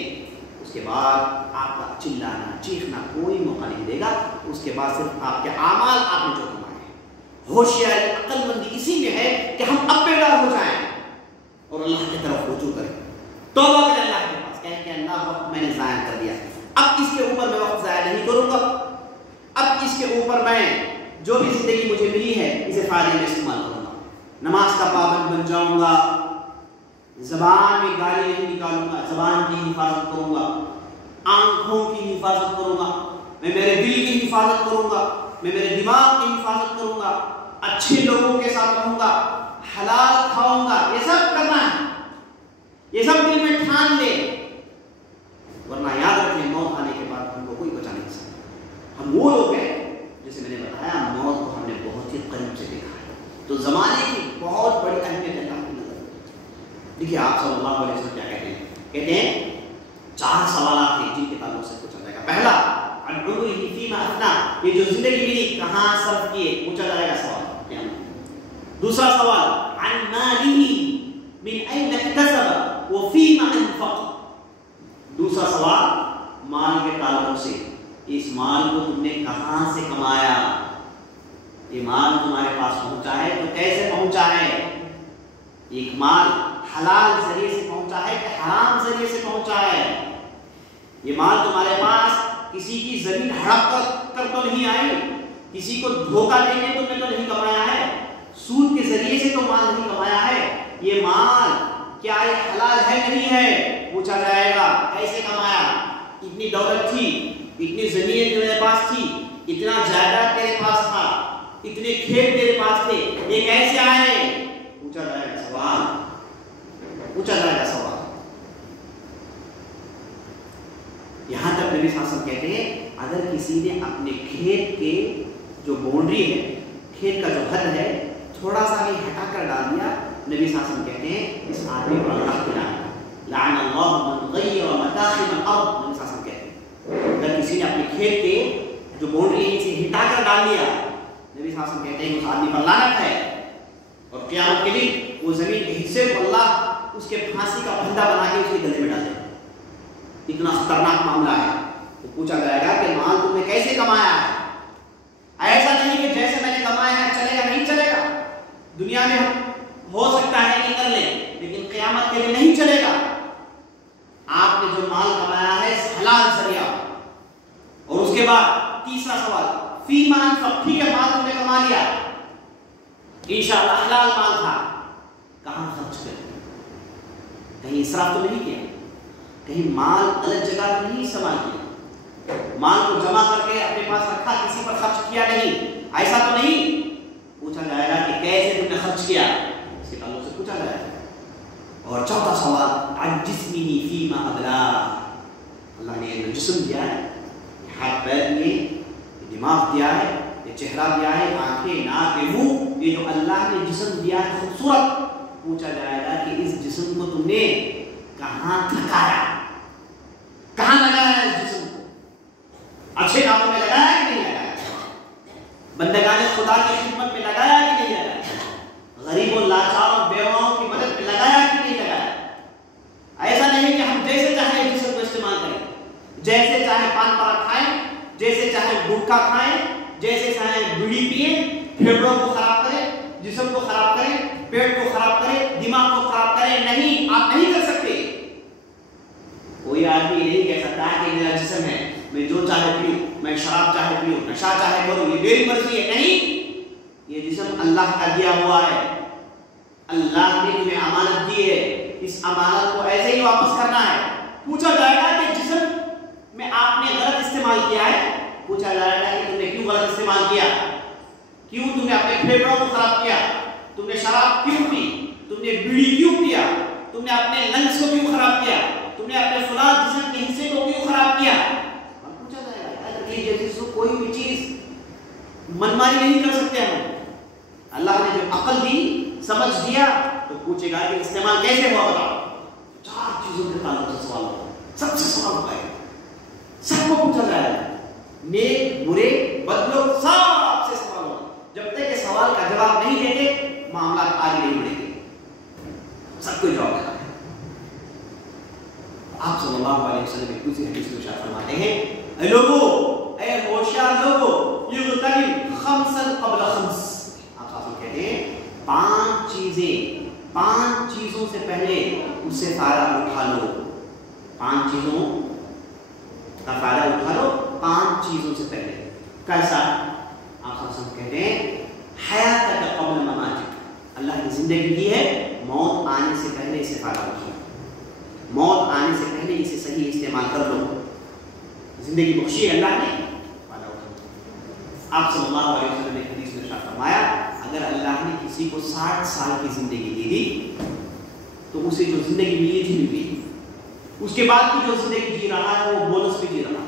اس کے بعد آپ کا چلانا چیخنا کوئی موقع نہیں دے گا۔ اس کے بعد صرف آپ کے اعمال آپ نے جو کمائے ہیں۔ ہوشیاری عقل مندی اسی میں ہے کہ ہم اب بیدار ہو جائیں اور اللہ کی طرف رجوع کریں، توبہ کریں اللہ کے پاس، کہیں کہ اللہ وقت میں نے ضائع کر دیا، اب اس کے اوپر میں وقت ضائع نہیں کروں گا، اب اس کے اوپر میں جو بھی زندگی مجھے ملی ہے اسے فائدے میں استعمال کروں گا، نماز کا پابند بن جاؤں گا، زبان میں گالی نہیں نکالوں گا، زبان کی حفاظت کروں گا، آنکھوں کی حفاظت کروں گا، میں میرے دل کی حفاظت کروں گا، میں میرے دماغ کی حفاظت کروں گا، اچھے لوگوں کے ساتھ رہوں گا، حلال کھاؤں گا۔ یہ سب کرنا ہے، یہ سب دل میں ٹھان لے، ورنہ یاد رکھیں موت آنے کے بعد ہم کو کوئی بچا نہیں سکتا۔ ہم وہ لوگ ہیں جیسے میں نے بتایا موت کو ہم نے بہت ہی قریب سے دیکھا ہے، تو زمانے کی بہت بڑی اہمیت اللہ کی نظر۔ دیکھیے آپ صلی اللہ علیہ وسلم کیا کہتے ہیں؟ کہتے ہیں 4 سوالات ہیں جن کے تعلق سے پوچھا جائے گا۔ پہلا عن عمرہ فیما افنیٰ، یہ جو زندگی ملی کہاں صرف کیے، پوچھا جائے گا سوال۔ دوسرا سوال عن مالہ من این اکتسب وفیما انفق، دوسرا سوال مال کے تعلق سے، اس مال کو تم نے کہاں سے کمایا، یہ مال تمہارے پاس پہنچا ہے تو کیسے پہنچا ہے، ایک مال حلال ذریعے سے پہنچا ہے کہ حرام ذریعے سے پہنچا ہے، یہ مال تمہارے پاس کسی کی زمین ہڑپ کر تو نہیں آئی، کسی کو دھوکہ دے کے تم نے تو نہیں کمایا ہے، سود کے ذریعے سے تو مال نہیں کمایا ہے، یہ مال کیا یہ حلال ہے نہیں ہے، پوچھا جائے گا کیسے کمایا، اتنی دولت تھی، اتنی زمینیں تیرے پاس تھی، اتنا جائیداد تیرے پاس تھا، اتنے کھیت تیرے پاس تھے، یہ کیسے آئے، پوچھا جائے گا سوال، پوچھا جائے گا سوال۔ یہاں تک نبی صلی اللہ علیہ وسلم کہتے ہیں اگر کسی نے اپنے کھیت کے جو باؤنڈری ہے، کھیت کا جو حد ہے تھوڑا سا بھی ہٹا کر ڈال دیا، نبی صلی اللہ علیہ وسلم کہتے ہیں اس آدمی کو اللہ کی لعنت، لعن اللہ من غیر مداخل الارض، نبی صلی اللہ علیہ وسلم کہتے ہیں اگر کسی نے اپنے کھیت کے جو باؤنڈری ہے اسے ہٹا کر ڈال دیا، نبی صلی اللہ علیہ وسلم کہتے ہیں اس آدمی پر لعنت ہے، اور قیامت کے دن وہ زمین کے حصے کو اللہ اس کے پھانسی کا پھندا بنا کے اس کے گلے میں ڈال دے، اتنا خطرناک معاملہ ہے۔ تو پوچھا جائے گا کہ مال تم نے کیسے کمایا ہے، ایسا نہیں کہ جیسے میں نے کمایا ہے چلے گا، نہیں چلے گا، دنیا میں ہم ہو سکتا ہے کہ کر لیں لیکن قیامت کے لیے نہیں چلے گا۔ آپ نے جو مال کمایا ہے حلال ذریعہ، اور اس کے بعد تیسرا سوال فیما انفق، ٹھیک ہے مال تم نے کما لیا، انشاءاللہ حلال مال تھا، کہاں خرچ کریں، کہیں اسراف تو نہیں کیا، کہیں مال غلط جگہ تو نہیں استعمال کیا، مال کو جمع کر کے اپنے پاس رکھا کسی پر خرچ کیا نہیں، ایسا تو نہیں، پوچھا جائے گا کہ کیسے تم نے خرچ کیا، اس کے تعلق سے پوچھا جائے گا۔ اور چوتھا سوال عن جسمہ فیما ابلاہ، اللہ نے یہ جسم دیا ہے، یہ ہاتھ پیر دیے، یہ دماغ دیا ہے، یہ چہرہ دیا ہے، آنکھیں ناک منہ، یہ جو اللہ نے جسم دیا ہے خوبصورت، پوچھا جائے گا کہ اس جسم کو تم نے کہاں تھکایا, کہاں لگایا اس جسم کو, اچھے کاموں میں لگایا کہ نہیں لگایا, بندگان خدا کی خدمت میں لگایا کہ نہیں لگایا, غریب و لاچار بیواؤں کی مدد میں لگایا کہ نہیں لگایا. ایسا نہیں کہ ہم جیسے چاہے جسم کو استعمال کریں, جیسے چاہے پان پرا کھائیں, جیسے چاہے گٹکا کھائیں, جیسے چاہے بیڑی پیئیں, پھیپڑوں کو خراب کریں, جسم کو خراب کریں, پیٹ کو خراب کریں, دماغ کو خراب کریں. نہیں, آپ نہیں کر سکتے. کوئی آدمی نہیں کہہ سکتا کہ میرا جسم ہے, میں جو چاہے پیوں, میں شراب چاہے پیوں, نشہ چاہے کروں, یہ میری مرضی ہے. نہیں, یہ جسم اللہ کا دیا ہوا ہے, اللہ نے تمہیں امانت دی ہے, اس امانت کو ایسے ہی واپس کرنا ہے. پوچھا جائے گا کہ جسم میں آپ نے غلط استعمال کیا ہے, پوچھا جائے گا کہ تم نے کیوں غلط استعمال کیا, کیوں تم نے اپنے پھیپڑوں کو خراب کیا, تم نے شراب کیوں پی, تم نے بیڑی کیوں پیا, تم نے اپنے لنگس کو کیوں خراب کیا, تم نے اپنے فلاں جسم کے حصے کو کیوں خراب کیا. پوچھا جائے گا. جیسے کوئی بھی چیز منمانی نہیں کر سکتے ہم. اللہ نے جو عقل دی, سمجھ دیا, تو پوچھے گا کہ استعمال کیسے ہوا بتاؤ. 4 چیزوں کے تعلق سے سوال ہوگا, سب سے سوال ہوگا, سب کو پوچھا جائے گا, نیک برے بدلو سب سے سوال ہوگا. جب تک کہ سوال کا جواب نہیں دیتے معاملات آگے نہیں بڑھیں گے. سب کو جواب دینا ہے. آپ صلی اللہ علیہ وسلم ایک دوسری حدیث میں ارشاد فرماتے ہیں, اے لوگوں, اے ہوشیار لوگوں, یغتنم خمسا قبل خمس. آپ صاحب کہتے ہیں 5 چیزوں سے پہلے اس سے فائدہ اٹھا لو. 5 چیزوں کا فائدہ اٹھا لو, 5 چیزوں سے پہلے. کیسا؟ آپ صاحب کہتے ہیں حیاتک قبل مماتک. اللہ نے زندگی دی ہے, موت آنے سے پہلے اسے فائدہ اٹھا لو, موت آنے سے پہلے اسے صحیح استعمال کر لو. زندگی بخشی ہے اللہ نے, فائدہ اٹھا لو. آپ صلی اللہ علیہ وسلم نے حدیث میں ارشاد فرمایا, اگر اللہ نے کسی کو 60 سال کی زندگی دی دی تو اسے جو زندگی ملی تھی ملی, اس کے بعد کی جو زندگی جی رہا ہے وہ بونس بھی جی رہا ہے.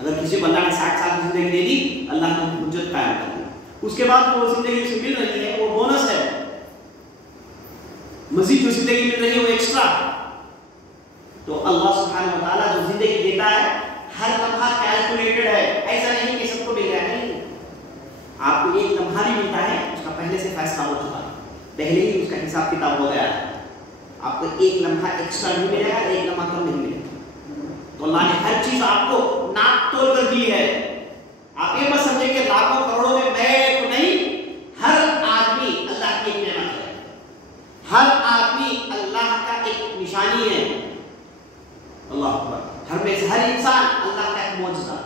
اگر کسی کو اللہ نے 60 سال کی زندگی دے دی, اللہ نے حجت قائم کر دی, اس کے بعد وہ زندگی اسے مل رہی ہے وہ بونس ہے, مزید جو زندگی مل رہی ہے وہ ایکسٹرا. تو اللہ سبحانہ و تعالیٰ جو زندگی دیتا ہے ہر لمحہ کیلکولیٹڈ ہے. ایسا نہیں کہ سب کو مل گیا, نہیں. آپ کو ایک لمحہ بھی ملتا ہے اس کا پہلے سے فیصلہ ہو چکا ہے, پہلے ہی اس کا حساب کتاب ہو گیا ہے. آپ کو ایک لمحہ ایکسٹرا نہیں ملے گا, ایک لمحہ کم نہیں ملے گا. تو اللہ نے ہر چیز آپ کو ناپ تول کر دی ہے. آپ یہ مت سمجھیں کہ لاکھوں کروڑوں میں میں تو نہیں, ہر آدمی اللہ کی ایک نعمت ہے, ہر آدمی اللہ کا ایک نشانی ہے. اللہ اکبر. ہر انسان اللہ کا ایک معجزہ.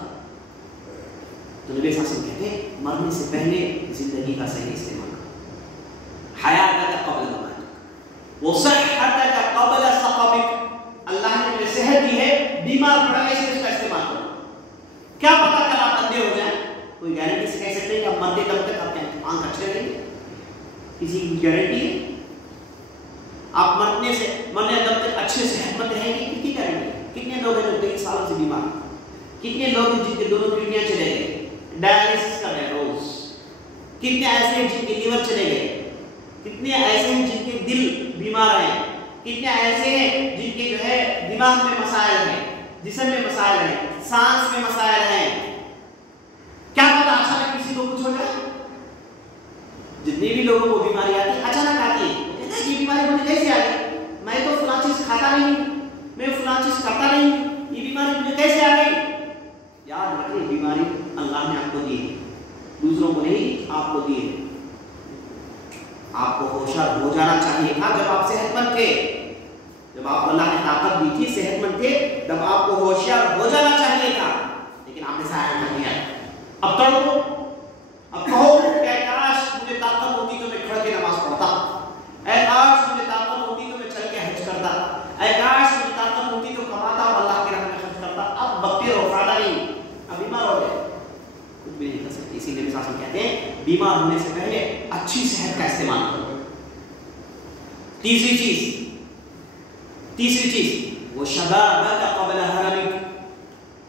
تو نبی صلی اللہ علیہ وسلم کہتے ہیں مرنے سے پہلے زندگی کا صحیح استعمال کرو. حیاتک قبل مماتک وصحتک قبل سقمک. اللہ نے تمہیں صحت دی ہے, بیمار پڑنے سے اس کا استعمال کرو. کیا پتا کل آپ اندھے ہو جائیں, کوئی گارنٹی سے کہہ سکتے ہیں کہ آپ مرتے دم تک آپ کے آنکھ اچھے رہیں گے؟ کسی کی گارنٹی ہے؟ آپ مرنے دم تک اچھے صحت مند رہیں گے, کتنی گارنٹی ہے؟ کتنے لوگ ہیں جو 23 سالوں سے بیمار ہیں, کتنے لوگ ہیں جن کے دونوں کڈنیاں چلے گئے, ڈائلسس کر رہے ہیں روز, کتنے ایسے ہیں جن کے لیور چلے گئے, کتنے ایسے ہیں جن کے دل بیمار ہیں, کتنے ایسے ہیں جن کے جو ہے دماغ میں مسائل ہیں, جسم میں مسائل ہیں, سانس میں مسائل ہیں. کیا پتا اچانک کسی کو کچھ ہو جائے. جتنے بھی لوگوں کو بیماری آتی ہے اچانک آتی ہے, کہتے ہیں یہ بیماری مجھے کیسے آ گئی, میں تو فلاں چیز کھاتا نہیں, میں فلاں چیز کرتا نہیں, یہ بیماری مجھے کیسے آ گئی. یاد رکھیں بیماری اللہ نے آپ کو دی ہے, دوسروں کو نہیں, آپ کو دی ہے. آپ کو ہوشیار ہو جانا چاہیے تھا جب آپ صحت مند تھے, جب آپ اللہ نے طاقت دی تھی, صحت مند تھے, تب آپ کو ہوشیار ہو جانا چاہیے تھا, لیکن آپ نے ضائع کر دیا. اب تڑپو, اب کہو کہ کاش مجھے طاقت ہوتی تو میں کھڑ کے نماز پڑھتا, اے کاش مجھے طاقت ہوتی تو میں چل کے حج کرتا, اے کاش مجھے طاقت ہوتی تو کماتا اور اللہ کے راہ میں خرچ کرتا. اب بکتے رہو, فائدہ نہیں, اب بیمار ہو گئے, کچھ بھی نہیں کر سکتے. اسی لیے مثال کہتے ہیں بیمار ہونے سے پہلے اچھی صحت کا استعمال کرو. تیسری چیز وہ شبابک قبل حرمک.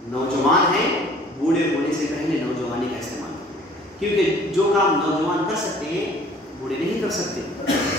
نوجوان ہیں, بوڑھے ہونے سے پہلے نوجوانی کا استعمال کرو, کیونکہ جو کام نوجوان کر سکتے ہیں بوڑھے نہیں کر سکتے.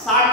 60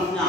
12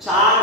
4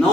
9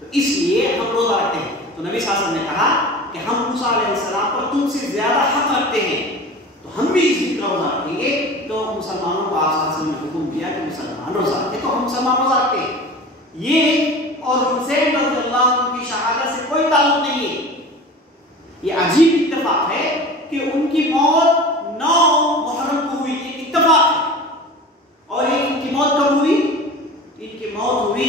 تو اس لیے ہم روزہ رکھتے ہیں. تو نبی صلی اللہ علیہ وسلم نے کہا کہ ہم موسیٰ علیہ السلام پر تم سے زیادہ حق رکھتے ہیں تو ہم بھی اس دن کا روزہ رکھیں گے. تو مسلمانوں کو آپ صلی اللہ علیہ وسلم نے حکم دیا کہ مسلمان روزہ رکھیں تو ہم مسلمان روزہ رکھتے ہیں. یہ اور حسین رضی اللہ عنہ کی شہادت سے کوئی تعلق نہیں ہے. یہ عجیب اتفاق ہے کہ ان کی موت 9 محرم کو ہوئی. یہ اتفاق ہے. اور ان کی موت کب ہوئی؟ ان کی موت ہوئی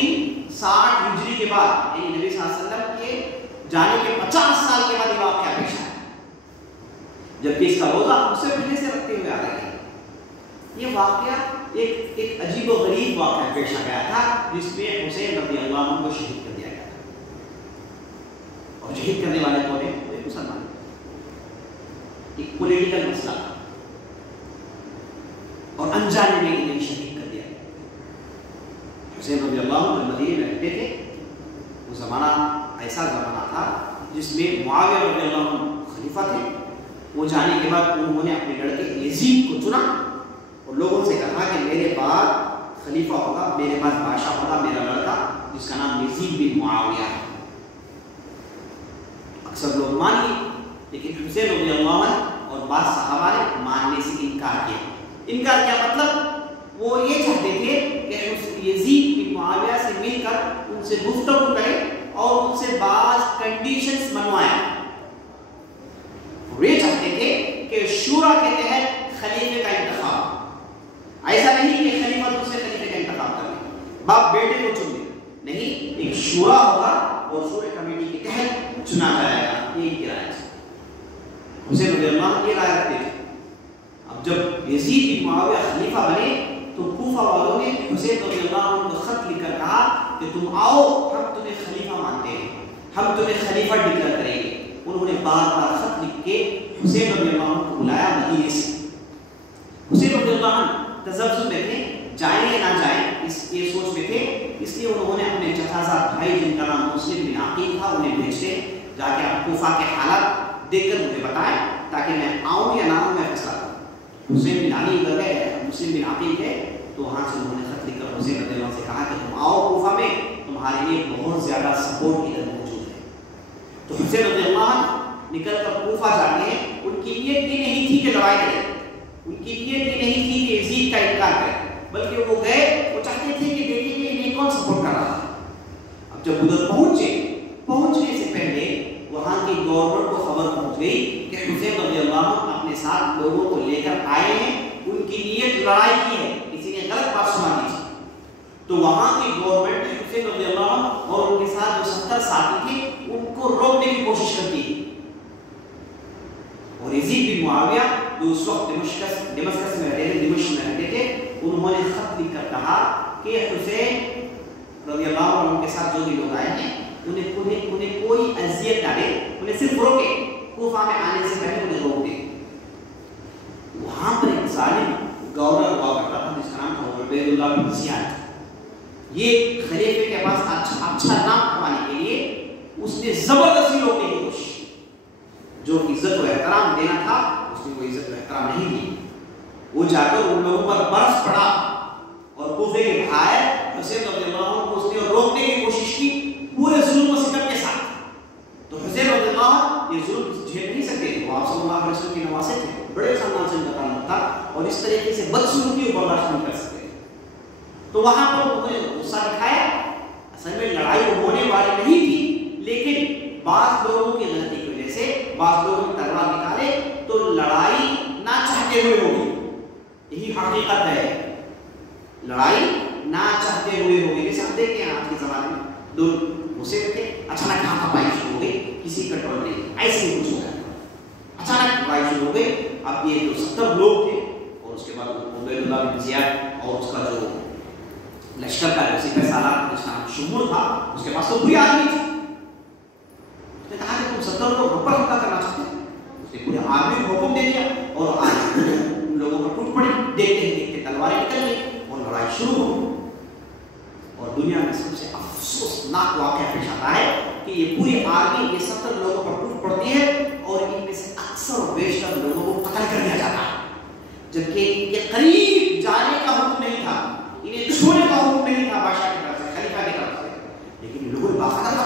60 ہجری کے بعد, یعنی نبی صلی اللہ علیہ وسلم کے جانے کے 50 سال کے بعد یہ واقعہ پیش آیا. جبکہ اس کا روزہ ہم سے پہلے سے رکھتے ہوئے آ رہے ہیں. یہ واقعہ ایک عجیب و غریب واقعہ پیش آ گیا تھا جس میں حسین رضی اللہ عنہ کو شہید کر دیا گیا تھا. اور شہید کرنے والے کون ہیں؟ وہ مسلمان. ایک پولیٹیکل مسئلہ تھا اور انجانے میں انہیں شہید کر دیا. حسین رضی اللہ عنہ مدینے میں رہتے تھے. وہ زمانہ ایسا زمانہ تھا جس میں معاویہ رضی اللہ عنہ خلیفہ تھے. وہ جانے کے بعد انہوں نے اپنے لڑکے یزید کو چنا اور لوگوں سے کہا کہ میرے بعد خلیفہ ہوگا, میرے بعد بادشاہ ہوگا میرا لڑکا جس کا نام یزید بن معاویہ ہے. اکثر لوگ مان لیے, لیکن حسین رضی اللہ عنہ اور بعض صحابہ نے ماننے سے انکار کیا. انکار کیا مطلب وہ یہ چاہتے تھے کہ یزید بن معاویہ سے مل کر ان سے گفتگو کریں اور ان سے بعض کنڈیشنز منوائیں. یہ چاہتے تھے کہ شورا کے تحت خلیفے کا انتخاب, ایسا نہیں کہ خلیفہ دوسرے خلیفے کا انتخاب کر لے, باپ بیٹے کو چن لے, نہیں, ایک شورا ہوگا اور شورا کمیٹی کے تحت چنا جائے گا. یہ کی رائے ہے. حسین رضی اللہ عنہ یہ رائے رکھتے تھے. اب جب یزید بن معاویہ خلیفہ بنے تو کوفہ والوں نے حسین رضی اللہ عنہ کو خط لکھ کر کہا کہ تم آؤ, ہم تمہیں خلیفہ مانتے ہیں, ہم تمہیں خلیفہ ڈکلیئر کریں گے. انہوں نے بار بار خط لکھ کے حسین رضی اللہ عنہ کو بلایا مدینے سے. حسین رضی اللہ عنہ تذبذب میں تھے, جائیں یا نہ جائیں اس یہ سوچ میں تھے. اس لیے انہوں نے اپنے چچا بھائی جن کا نام مسلم بن عقیل تھا انہیں بھیجتے جا کے آپ کوفہ کے حالات دیکھ کر مجھے بتائیں تاکہ میں آؤں یا نہ آؤں, میں فیصلہ کروں. حسین بن علی ادھر گئے, مسلم بن عقیل گئے, تو وہاں سے انہوں نے خط لکھ کر حسین رضی اللہ عنہ سے کہا کہ تم آؤ کوفہ میں, تمہارے لیے بہت زیادہ سپورٹ ادھر موجود ہے. تو حسین رضی اللہ عنہ نکل کر کوفہ جاتے ہیں. ان کی نیت یہ نہیں تھی کہ لڑائی کریں, ان کی نیت یہ نہیں تھی کہ یزید کا انکار کریں, بلکہ وہ گئے, وہ چاہتے تھے کہ دیکھیں کہ انہیں کون سپورٹ کر رہا ہے. اب جب ادھر پہنچنے سے پہلے وہاں کی گورنمنٹ کو خبر پہنچ گئی کہ حسین رضی اللہ عنہ اپنے ساتھ لوگوں کو لے کر آئے ہیں, ان کی نیت لڑائی کی ہے, کسی نے غلط بات سنا دی تھی. تو وہاں کی گورنمنٹ نے حسین رضی اللہ عنہ اور ان کے ساتھ جو 70 ساتھی تھے ان کو روکنے کی کوشش کرتی. اور یزید بن معاویہ جو اس وقت دمشق میں رہتے تھے, انہوں نے خط لکھ کر کہا کہ حسین رضی اللہ عنہ کے ساتھ جو بھی لوگ آئے ہیں انہیں کوئی اذیت نہ دے, انہیں صرف روکے, کوفہ میں آنے سے پہلے انہیں روک دے. وہاں پر ایک ظالم گورنر ہوا کرتا تھا جس کا نام تھا عبید اللہ بن زیاد. یہ خلیفے کے پاس اچھا نام کمانے کے لیے اس نے زبردستی روکنے کی کوشش, جو عزت و احترام دینا تھا اس نے وہ عزت و احترام نہیں دی. وہ جا کر ان لوگوں پر برس پڑا اور کوفے کے بھائی حسین رضی اللہ عنہ کو اس نے روکنے کی کوشش کی پورے ظلم و ستم کے ساتھ. تو حسین رضی اللہ عنہ یہ ظلم جھیل نہیں سکتے تھے, وہ آپ صلی اللہ علیہ وسلم کے نواسے تھے, بڑے خاندان سے ان کا تعلق تھا اور اس طریقے سے بدسلوکی کو برداشت نہیں کر سکتے. تو وہاں پر انہوں نے غصہ دکھایا. اصل میں لڑائی ہونے والی نہیں تھی, لیکن بعض لوگوں کی غلطی کی وجہ سے بعض لوگوں نے تلوار نکالے تو لڑائی نہ چاہتے ہوئے ہوگی. یہی حقیقت ہے, لڑائی نہ چاہتے ہوئے ہوگی. جیسے ہم دیکھتے ہیں آج کے زمانے میں دو غصے تھے, اچانک ہاتھ پائی شروع ہو گئی, کسی کنٹرول نہیں, ایسے ہی کچھ ہو گیا, اچانک لڑائی شروع ہو گئی. اب یہ جو 70 لوگ تھے اور اس کے بعد عبید اللہ بن زیاد اور اس کا جو لشکر کا جو سپہ سالار جس کا نام شمر تھا, اس کے پاس تو بری آدمی تھی. اس نے کہا کہ تم 70 لوگ ہم پر حملہ کرنا چاہتے ہیں. اس نے پورے آرمی کو حکم دے دیا اور ان لوگوں پر ٹوٹ پڑی. دیکھتے ہی دیکھتے تلواریں نکل گئی اور لڑائی شروع ہو. اور دنیا میں سب سے افسوسناک واقعہ پیش آتا ہے کہ یہ پوری آرمی یہ 70 لوگوں پر ٹوٹ پڑتی ہے اور ان میں سے اکثر و بیشتر لوگوں کو قتل کر دیا جاتا ہے, جبکہ ان کے قریب جانے کا حکم نہیں تھا, انہیں چھوڑنے کا حکم نہیں تھا بادشاہ کی طرف سے, خلیفہ کی طرف سے, لیکن لوگوں نے باقاعدہ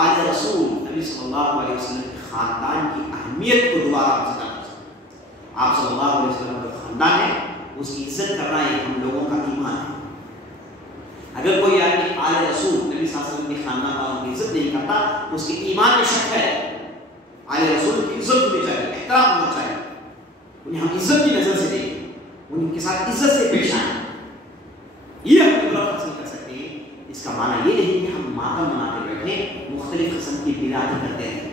آل رسول نبی صلی اللہ علیہ وسلم کے خاندان کی اہمیت کو دوبارہ زندہ کر سکتے ہیں۔ آپ صلی اللہ علیہ وسلم کا خاندان ہے، اس کی عزت کرنا یہ ہم لوگوں کا ایمان ہے۔ اگر کوئی آدمی آل رسول نبی صلی اللہ علیہ وسلم کے خاندان والوں کی عزت نہیں کرتا، اس کے ایمان میں شک ہے۔ آل رسول کی عزت ہونی چاہیے، احترام ہونا چاہیے، انہیں ہم عزت کی نظر سے دیکھیں، ان کے ساتھ عزت سے پیش آئیں، یہ ہم عبرت حاصل کر سکتے ہیں۔ اس کا معنی یہ نہیں کہ ہم ماتم مناتے بیٹھے مختلف قسم کی بدعتیں کرتے ہیں،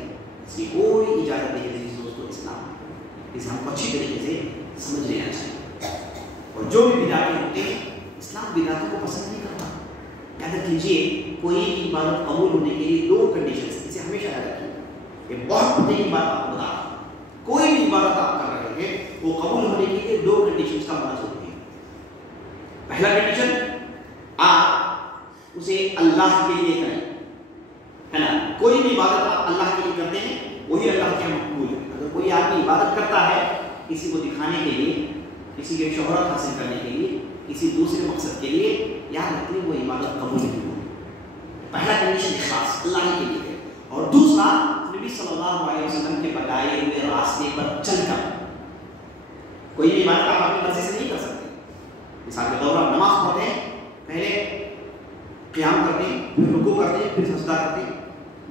اس کی کوئی اجازت نہیں ہے دوستو اسلام میں۔ اسے ہم کو اچھی طریقے سے سمجھ لینا چاہیے، اور جو بھی بدعتیں ہوتے ہیں اسلام بدعتوں کو پسند نہیں کرتا۔ یاد رکھیے کوئی بھی عبادت قبول ہونے کے لیے دو کنڈیشنز، اسے ہمیشہ یاد رکھیے، یہ بہت بڑی بات آپ کو بتا رہا ہوں۔ کوئی بھی عبادت آپ کر رہے ہیں وہ قبول ہونے کے لیے دو کنڈیشنز کا ہونا ضروری ہے۔ پہلا کنڈیشن، آپ اسے اللہ کے لیے کریں، ہے نا؟ کوئی بھی عبادت آپ اللہ کے لیے کرتے ہیں وہی اللہ کے مقبول ہے۔ اگر کوئی آدمی عبادت کرتا ہے کسی کو دکھانے کے لیے، کسی کے شہرت حاصل کرنے کے لیے، کسی دوسرے مقصد کے لیے، یاد رکھیں وہ عبادت قبول نہیں ہوگی۔ پہلا کنڈیشن اخلاص اللہ کے لیے ہے، اور دوسرا نبی صلی اللہ علیہ وسلم کے بتائے ہوئے راستے پر چل کر۔ کوئی بھی عبادت آپ اپنی مرضی سے نہیں کر سکتے۔ مثال کے طور پر نماز پڑھتے ہیں، پہلے قیام کرتے ہیں، پھر رکوع کرتے ہیں، پھر سجدہ کرتے ہیں،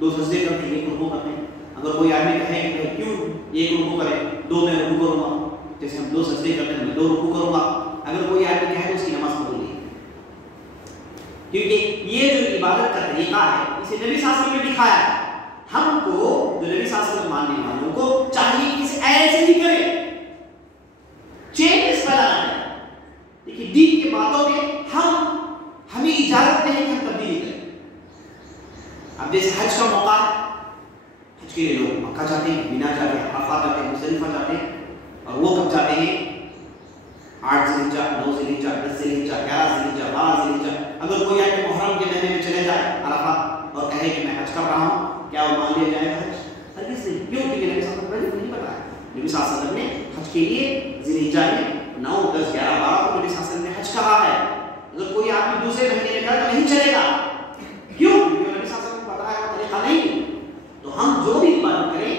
دو سجدے کرتے ہیں، ایک رکوع کرتے ہیں۔ اگر کوئی آدمی کہے کہ میں کیوں ایک رکوع کرے، دو میں رکوع کروں گا، جیسے ہم دو سجدے کرتے ہیں میں دو رکوع کروں گا، اگر کوئی آدمی کہے تو اس کی نماز قبول نہیں ہے، کیونکہ یہ جو عبادت کا طریقہ ہے اسے نبی صلی اللہ علیہ وسلم نے دکھایا ہے۔ ہم کو جو نبی صلی اللہ علیہ وسلم ماننے والوں کو چاہیے کہ اسے ایسے ہی کریں، چینجز پیدا کریں۔ دیکھیے دین کی باتوں میں ہمیں اجازت نہیں کہ ہم تبدیلی کریں۔ اب جیسے حج کا موقع ہے، حج کے لیے لوگ مکہ جاتے ہیں، مینا جاتے ہیں، عرفات جاتے ہیں، مزدلفہ جاتے ہیں، اور وہ کب جاتے ہیں؟ 8 ذی الحجہ، 9 ذی الحجہ، 10 ذی الحجہ، 11 ذی الحجہ، 12 ذی الحجہ۔ اگر کوئی آدمی محرم کے مہینے میں چلے جائے عرفات اور کہے کہ میں حج کر رہا ہوں، کیا وہ مان لیا جائے گا حج؟ ہرگز نہیں۔ کیوں؟ کیونکہ نبی صلی اللہ علیہ وسلم نے نہیں بتایا۔ نبی صلی اللہ علیہ وسلم نے حج کے لیے ذی الحجہ میں 9، 10، 11، 12 کو نبی صلی اللہ علیہ وسلم نے حج کہا ہے۔ اگر کوئی آدمی دوسرے مہینے میں کرے تو نہیں چلے گا، کیوں؟ کیونکہ نبی صلی اللہ علیہ وسلم نے بتایا وہ طریقہ نہیں۔ تو ہم جو بھی عبادت کریں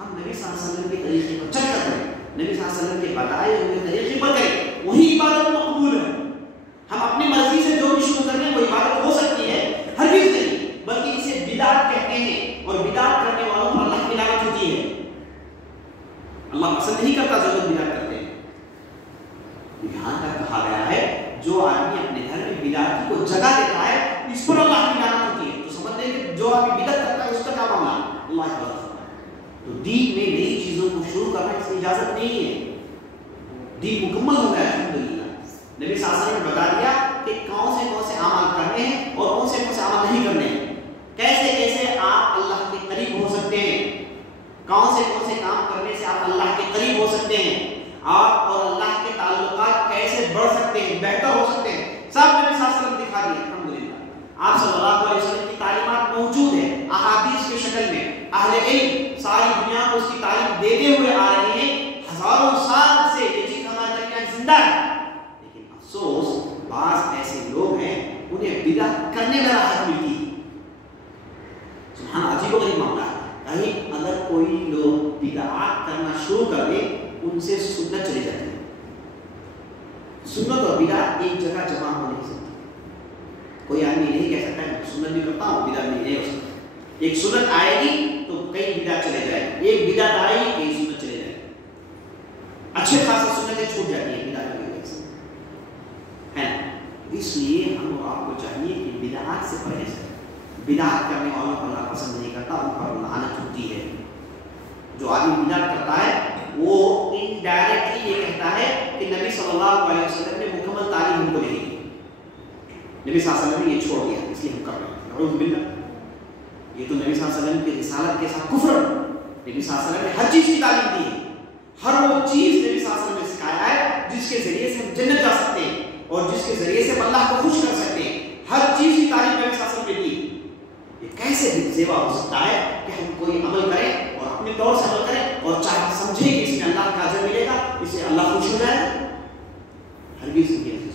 ہم نبی صلی اللہ علیہ وسلم کے طریقے پر چل کر کریں، نبی صلی اللہ علیہ وسلم کے بتائے ہوئے طریقے پر کریں، وہی عبادت مقبول ہے۔ ہم اپنی مرضی سے جو بھی شروع کر لیں وہ عبادت ہو سکتی ہے، ہرگز نہیں، بلکہ اسے بدعت کہتے ہیں، اور بدعت کرنے والوں پر اللہ کی لعنت ہوتی ہے۔ اللہ پسند نہیں کرتا جو لوگ بدعت کرتے ہیں۔ یہاں تک کہا گیا ہے جو آدمی اپنے گھر میں بدعت کو جگہ دیتا ہے اس پر اللہ کی لعنت ہوتی ہے۔ تو سمجھ لیں کہ جو آدمی بدعت کرتا ہے اس کا کیا معاملہ ہے؟ اللہ کی لعنت ہوتا ہے۔ تو دین میں نئی چیزوں کو شروع کرنا اس کی اجازت نہیں ہے۔ دین مکمل ہو گیا الحمدللہ۔ نبی صلی اللہ علیہ وسلم نے بتا دیا کہ کون سے اعمال کرنے ہیں اور کون سے اعمال نہیں کرنے ہیں، کیسے آپ اللہ کے قریب ہو سکتے ہیں، کون سے کام کرنے سے آپ اللہ کے قریب ہو سکتے ہیں، آپ اور اللہ کے تعلقات کیسے بڑھ سکتے ہیں، بہتر ہو سکتے ہیں، سب نبی صلی اللہ علیہ وسلم دکھا دیا الحمدللہ۔ آپ صلی اللہ علیہ وسلم کی تعلیمات موجود ہیں احادیث کی شکل میں، اہل علم ساری دنیا کو اس کی تعلیم دیتے ہوئے آ رہے ہیں، ہزاروں سال سے یہ چیز ہمارے درمیان زندہ ہے۔ لیکن افسوس بعض ایسے لوگ ہیں انہیں بدعت کرنے میں راحت ملتی ہے۔ سبحان، عجیب و غریب معاملہ ہے۔ کہیں اگر کوئی لوگ بدعات کرنا شروع کر دے ان سے سنت چلی جاتی ہے۔ سنت اور بدعت ایک جگہ جمع ہو نہیں سکتی۔ کوئی آدمی نہیں کہہ سکتا ہے سنت بھی کرتا ہوں بدعت نہیں ہو سکتی۔ ایک سنت آئے گی تو کئی بدعت چلے جائے گی، ایک بدعت آئے گی کئی سنت چلے جائے گی، اچھے خاصے سنتیں چھوٹ جاتی ہیں بدعت کی وجہ سے، ہے نا؟ اس لیے ہم اور آپ کو چاہیے کہ بدعات سے پرہیز کریں۔ بدعات کرنے والوں کو اللہ پسند نہیں کرتا، ان پر لعنت ہوتی ہے۔ جو آدمی بدعت کرتا ہے وہ انڈائریکٹلی یہ کہتا ہے کہ نبی صلی اللہ علیہ وسلم نے مکمل تعلیم ہم کو نہیں دی، نبی صلی اللہ علیہ وسلم نے یہ چھوڑ دیا اس لیے ہم کر رہے ہیں، نعوذ باللہ۔ یہ تو نبی صلی اللہ علیہ وسلم کی رسالت کے ساتھ کفر۔ نبی صلی اللہ علیہ وسلم نے ہر چیز کی تعلیم دی ہے، ہر وہ چیز نبی صلی اللہ علیہ وسلم نے سکھایا ہے جس کے ذریعے سے ہم جنت جا سکتے ہیں اور جس کے ذریعے سے ہم اللہ کو خوش کر سکتے ہیں، ہر چیز کی تعلیم نبی صلی اللہ علیہ وسلم نے دی۔ یہ کیسے زیبا ہو سکتا ہے کہ ہم کوئی عمل کریں اور اپنے طور سے عمل کریں اور چاہے سمجھیں کہ اس میں اللہ کا اجر ملے گا، اس سے اللہ خوش ہو جائے؟ ہرگز نہیں ہے۔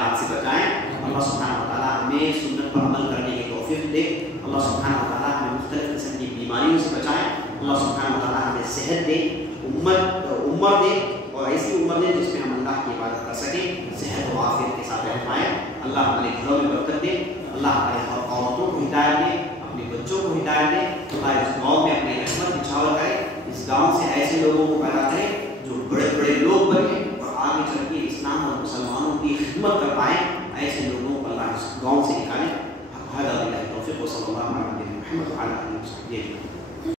بدعات سے بچائیں. اللہ سبحانہ و تعالیٰ ہمیں سنت پر عمل کرنے کی توفیق دے. اللہ سبحانہ و تعالیٰ ہمیں مختلف قسم کی بیماریوں سے بچائیں. اللہ سبحانہ و تعالیٰ ہمیں صحت دے, عمر دے, اور ایسی عمر دے جس میں ہم اللہ کی عبادت کر سکیں, صحت و عافیت کے ساتھ رہ پائیں. اللہ ہمارے گھروں میں برکت دے. اللہ ہمارے عورتوں کو ہدایت دے, اپنے بچوں کو ہدایت دے. اللہ اس گاؤں میں اپنی رحمت نچھاور کرے. اس گاؤں سے ایسے لوگوں کو پیدا کرے جو بڑے بڑے لوگ بنے اور آگے چل کے اسلام اور مسلمانوں کی خدمت کر پائیں. ایسے لوگوں کو اللہ اس گاؤں سے نکالے. توفیق و صلی اللہ علیہ وسلم.